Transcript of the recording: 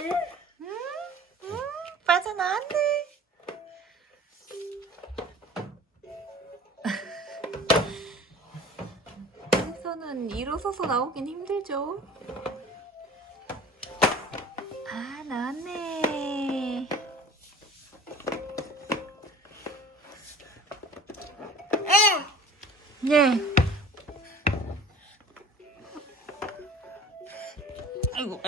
응? 음, 빠져나 안 돼. 해서는 일어서서 나오긴 힘들죠. 아, 나왔네. 네. 아이고.